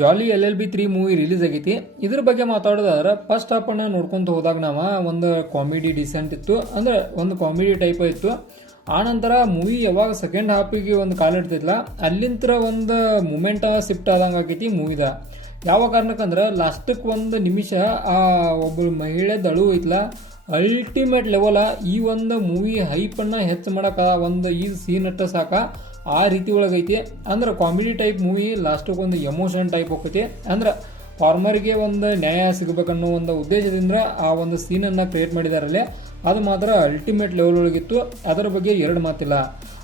Jolly L L B three movie release ಆಗೈತಿ. ಇದ್ರ ಬಗ್ಗೆ ಮಾತಾಡೋದಾದ್ರೆ ಫಸ್ಟ್ ಹಾಪನ್ನ ನೋಡ್ಕೊಂತ ಹೋದಾಗ ನಾವು ಒಂದು ಕಾಮಿಡಿ ಡಿಸೆಂಟ್ ಇತ್ತು. ಅಂದ್ರೆ ಒಂದು ಕಾಮಿಡಿ ಟೈಪ್ ಇತ್ತು. ಆನಂತರ ಮೂವಿ ಯಾವಾಗ ಸೆಕೆಂಡ್ ಹಾಫಿಗೆ ಒಂದು ಕಾಲಿಡ್ತಿಲ್ಲ ಅಲ್ಲಿಂತ್ರ ಒಂದು ಮೂಮೆಂಟ ಶಿಫ್ಟ್ ಆದಂಗೆ ಆಗೈತಿ ಮೂವಿದ ಯಾವ ಕಾರಣಕ್ಕಂದ್ರೆ ಲಾಸ್ಟಕ್ಕೆ ಒಂದು ನಿಮಿಷ ಆ ಒಬ್ಬ ಮಹಿಳೆ ದಳು ಐತ್ಲ ಅಲ್ಟಿಮೇಟ್ ಲೆವೆಲ ಈ ಒಂದು ಮೂವಿ ಹೈಪನ್ನು ಹೆಚ್ಚು ಮಾಡಕ ಒಂದು ಈ ಸೀನ್ ಅಟ್ಟ ಸಾಕ. ಆ ರೀತಿ ಒಳಗೈತಿ. ಅಂದ್ರೆ ಕಾಮಿಡಿ ಟೈಪ್ ಮೂವಿ ಲಾಸ್ಟಿಗೆ ಒಂದು ಎಮೋಷನ್ ಟೈಪ್ ಹೋಗ್ತೈತಿ. ಅಂದ್ರೆ ಫಾರ್ಮರ್ಗೆ ಒಂದು ನ್ಯಾಯ ಸಿಗಬೇಕನ್ನೋ ಒಂದು ಉದ್ದೇಶದಿಂದ ಆ ಒಂದು ಸೀನನ್ನು ಕ್ರಿಯೇಟ್ ಮಾಡಿದಾರಲ್ಲಿ ಅದು ಮಾತ್ರ ಅಲ್ಟಿಮೇಟ್ ಲೆವೆಲ್ ಒಳಗಿತ್ತು. ಅದರ ಬಗ್ಗೆ ಎರಡು ಮಾತಿಲ್ಲ.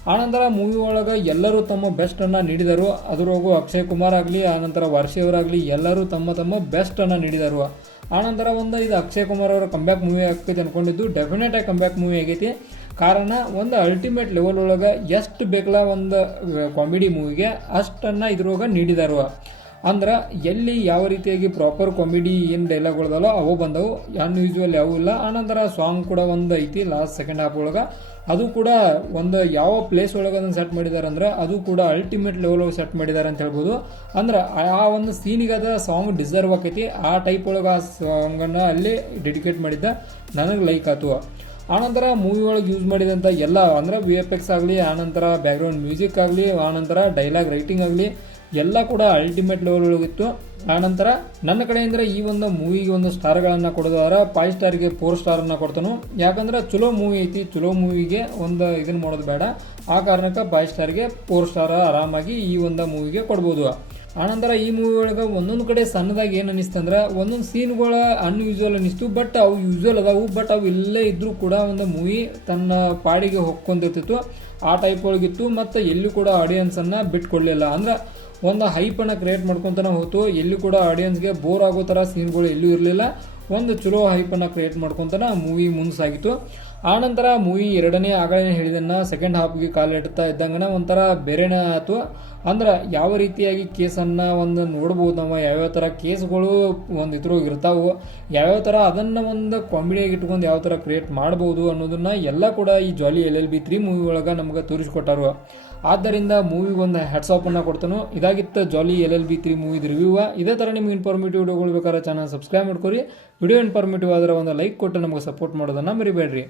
ಆನಂತರ ಮೂವಿ ಒಳಗೆ ಎಲ್ಲರೂ ತಮ್ಮ ಬೆಸ್ಟನ್ನು ನೀಡಿದರು. ಅದರೊಳಗು ಅಕ್ಷಯ್ ಕುಮಾರ್ ಆಗಲಿ, ಆನಂತರ ವರ್ಷಿ ಅವರಾಗಲಿ ಎಲ್ಲರೂ ತಮ್ಮ ತಮ್ಮ ಬೆಸ್ಟನ್ನು ನೀಡಿದರು. ಆನಂತರ ಒಂದು ಇದು ಅಕ್ಷಯ್ ಕುಮಾರ್ ಅವರ ಕಂಬ್ಯಾಕ್ ಮೂವಿ ಆಗ್ತೈತೆ ಅಂದ್ಕೊಂಡಿದ್ದು ಡೆಫಿನೆಟ್ ಆಗಿ ಕಂಬ್ಯಾಕ್ ಮೂವಿ ಆಗೈತಿ. ಕಾರಣ ಒಂದು ಅಲ್ಟಿಮೇಟ್ ಲೆವೆಲ್ ಒಳಗೆ ಎಷ್ಟು ಬೇಕಲ್ಲ ಒಂದು ಕಾಮಿಡಿ ಮೂವಿಗೆ ಅಷ್ಟನ್ನು ಇದ್ರೊಳಗೆ ನೀಡಿದಾರು ಅಂದ್ರೆ ಎಲ್ಲಿ ಯಾವ ರೀತಿಯಾಗಿ ಪ್ರಾಪರ್ ಕಾಮಿಡಿ ಏನು ಡೈಲಾಗ್ಗಳದಲ್ಲ ಅವು ಬಂದವು. ಅನ್ಯೂಸ್ವಲ್ ಯಾವೂ ಇಲ್ಲ. ಆನಂತರ ಸಾಂಗ್ ಕೂಡ ಒಂದು ಐತಿ ಲಾಸ್ಟ್ ಸೆಕೆಂಡ್ ಹಾಫ್ ಒಳಗೆ. ಅದು ಕೂಡ ಒಂದು ಯಾವ ಪ್ಲೇಸ್ ಒಳಗೆ ಅದನ್ನು ಸೆಟ್ ಮಾಡಿದ್ದಾರೆ ಅಂದ್ರೆ ಅದು ಕೂಡ ಅಲ್ಟಿಮೇಟ್ ಲೆವೆಲ್ ಒಳಗೆ ಸೆಟ್ ಮಾಡಿದ್ದಾರೆ ಅಂತ ಹೇಳ್ಬೋದು. ಅಂದ್ರೆ ಆ ಒಂದು ಸೀನಿಗೆ ಅದ ಸಾಂಗ್ ಡಿಸರ್ವ್ ಆಕೈತಿ. ಆ ಟೈಪ್ ಒಳಗೆ ಆ ಸಾಂಗನ್ನು ಅಲ್ಲಿ ಡೆಡಿಕೇಟ್ ಮಾಡಿದ್ದ. ನನಗೆ ಲೈಕ್ ಆತು. ಆನಂತರ ಮೂವಿ ಒಳಗೆ ಯೂಸ್ ಮಾಡಿದಂಥ ಎಲ್ಲ, ಅಂದರೆ ವಿ ಎಫ್ ಎಕ್ಸ್ ಆಗಲಿ, ಆನಂತರ ಬ್ಯಾಕ್ಗ್ರೌಂಡ್ ಮ್ಯೂಸಿಕ್ ಆಗಲಿ, ಆನಂತರ ಡೈಲಾಗ್ ರೈಟಿಂಗ್ ಆಗಲಿ, ಎಲ್ಲ ಕೂಡ ಅಲ್ಟಿಮೇಟ್ ಲೆವೆಲ್ ಒಳಗಿತ್ತು ಆನಂತರ ನನ್ನ ಕಡೆಯಿಂದ ಈ ಒಂದು ಮೂವಿಗೆ ಒಂದು ಸ್ಟಾರ್ಗಳನ್ನು ಕೊಡೋದಾದ್ರೆ ಫೈವ್ ಸ್ಟಾರ್ಗೆ ಫೋರ್ ಸ್ಟಾರನ್ನು ಕೊಡ್ತಾನು. ಯಾಕಂದ್ರೆ ಚಲೋ ಮೂವಿ ಐತಿ, ಚಲೋ ಮೂವಿಗೆ ಒಂದು ಇದನ್ನು ಮಾಡೋದು ಬೇಡ. ಆ ಕಾರಣಕ್ಕೆ ಫೈವ್ ಸ್ಟಾರ್ಗೆ ಫೋರ್ ಸ್ಟಾರ್ ಆರಾಮಾಗಿ ಈ ಒಂದು ಮೂವಿಗೆ ಕೊಡ್ಬೋದು. ಆನಂತರ ಈ ಮೂವಿ ಒಳಗೆ ಒಂದೊಂದು ಕಡೆ ಸಣ್ಣದಾಗಿ ಏನು ಅನಿಸ್ತಂದ್ರೆ ಒಂದೊಂದು ಸೀನ್ಗಳ ಅನ್ಯೂಸ್ವಲ್ ಅನಿಸ್ತು ಬಟ್ ಅವು ಯೂಸ್ವಲ್ ಅದಾವು ಬಟ್ ಅವು ಇಲ್ಲೇ ಇದ್ದರೂ ಕೂಡ ಒಂದು ಮೂವಿ ತನ್ನ ಪಾಡಿಗೆ ಹೊಕ್ಕೊಂಡಿರ್ತಿತ್ತು. ಆ ಟೈಪ್ ಒಳಗಿತ್ತು ಮತ್ತು ಎಲ್ಲೂ ಕೂಡ ಆಡಿಯನ್ಸನ್ನು ಬಿಟ್ಕೊಳ್ಳಲಿಲ್ಲ ಅಂದ್ರೆ ಒಂದು ಹೈಪನ್ನು ಕ್ರಿಯೇಟ್ ಮಾಡ್ಕೊತಾನೆ ಹೋಯ್ತು ಎಲ್ಲಿ ಕೂಡ ಆಡಿಯನ್ಸ್ಗೆ ಬೋರ್ ಆಗೋ ಥರ ಸೀನ್ಗಳು ಎಲ್ಲೂ ಇರಲಿಲ್ಲ. ಒಂದು ಚಲೋ ಹೈಪನ್ನು ಕ್ರಿಯೇಟ್ ಮಾಡ್ಕೊತಾನೆ ಮೂವಿ ಮುಂದೆ ಸಾಗಿತು ಆನಂತರ ಮೂವಿ ಎರಡನೇ ಆಗಲೇ ಹೇಳಿದನ್ನ ಸೆಕೆಂಡ್ ಹಾಫ್ಗೆ ಕಾಲಿಡ್ತಾ ಇದ್ದಂಗನ ಒಂಥರ ಬೇರೆನೇ ಆಯ್ತು. ಅಂದ್ರೆ ಯಾವ ರೀತಿಯಾಗಿ ಕೇಸನ್ನ ಒಂದು ನೋಡ್ಬೋದು ನಾವು, ಯಾವ್ಯಾವ ಥರ ಕೇಸ್ಗಳು ಒಂದು ಇದ್ರೊಳಗೆ ಇರ್ತಾವೆ, ಯಾವ್ಯಾವ ಥರ ಅದನ್ನು ಒಂದು ಕಾಮಿಡಿಯಾಗಿ ಇಟ್ಕೊಂಡು ಯಾವ ಥರ ಕ್ರಿಯೇಟ್ ಮಾಡ್ಬೋದು ಅನ್ನೋದನ್ನ ಎಲ್ಲ ಕೂಡ ಈ Jolly L L B three movie ಒಳಗೆ ನಮ್ಗೆ ತೋರಿಸ್ಕೊಟ್ಟಾರು. ಆದ್ದರಿಂದ ಮೂವಿಗೆ ಒಂದು ಹೆಡ್ಸ್ ಅನ್ನು ಕೊಡ್ತಾನು. ಇದಾಗಿತ್ತು Jolly L L B three ಮೂವಿದ review ಇದೇ ಥರ ನಿಮ್ಗೆ ಇನ್ಫಾರ್ಮೇಟಿವ್ ವಿಡಿಯೋಗಳು ಬೇಕಾದ್ರೆ ಚಾನಲ್ ಸಬ್ಸ್ಕ್ರೈಬ್ ಮಾಡ್ಕೊರಿ. ವಿಡಿಯೋ ಇನ್ಫಾರ್ಮೇಟಿವ್ ಆದ್ರೆ ಒಂದು ಲೈಕ್ ಕೊಟ್ಟು ನಮಗೆ ಸಪೋರ್ಟ್ ಮಾಡೋದನ್ನು ಮರಿಬೇಡ್ರಿ.